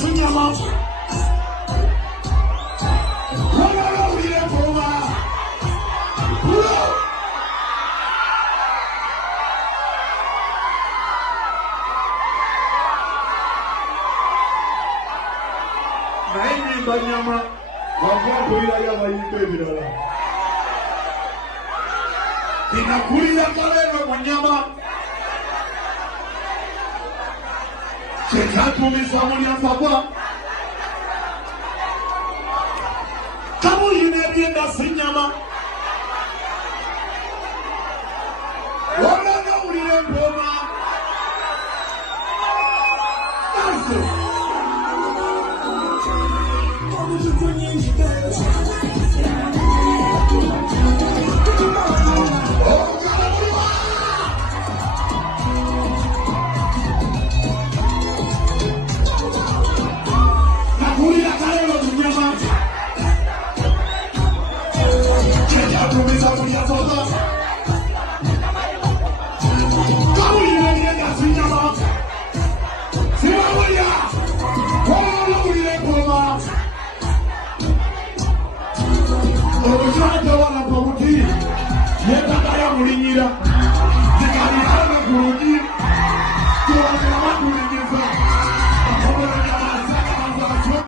sinyama. Wala ulire poma. Naini banyama wavyakulira yabayimba ebirala. Inakulira kaleno munyama. Chezatumisa munyasabwa. Kabulina ebyenda sinyama. Wabula ngawulira empoma. Nazo. Yeta kaya mulinyira. Zikali kama kurudia.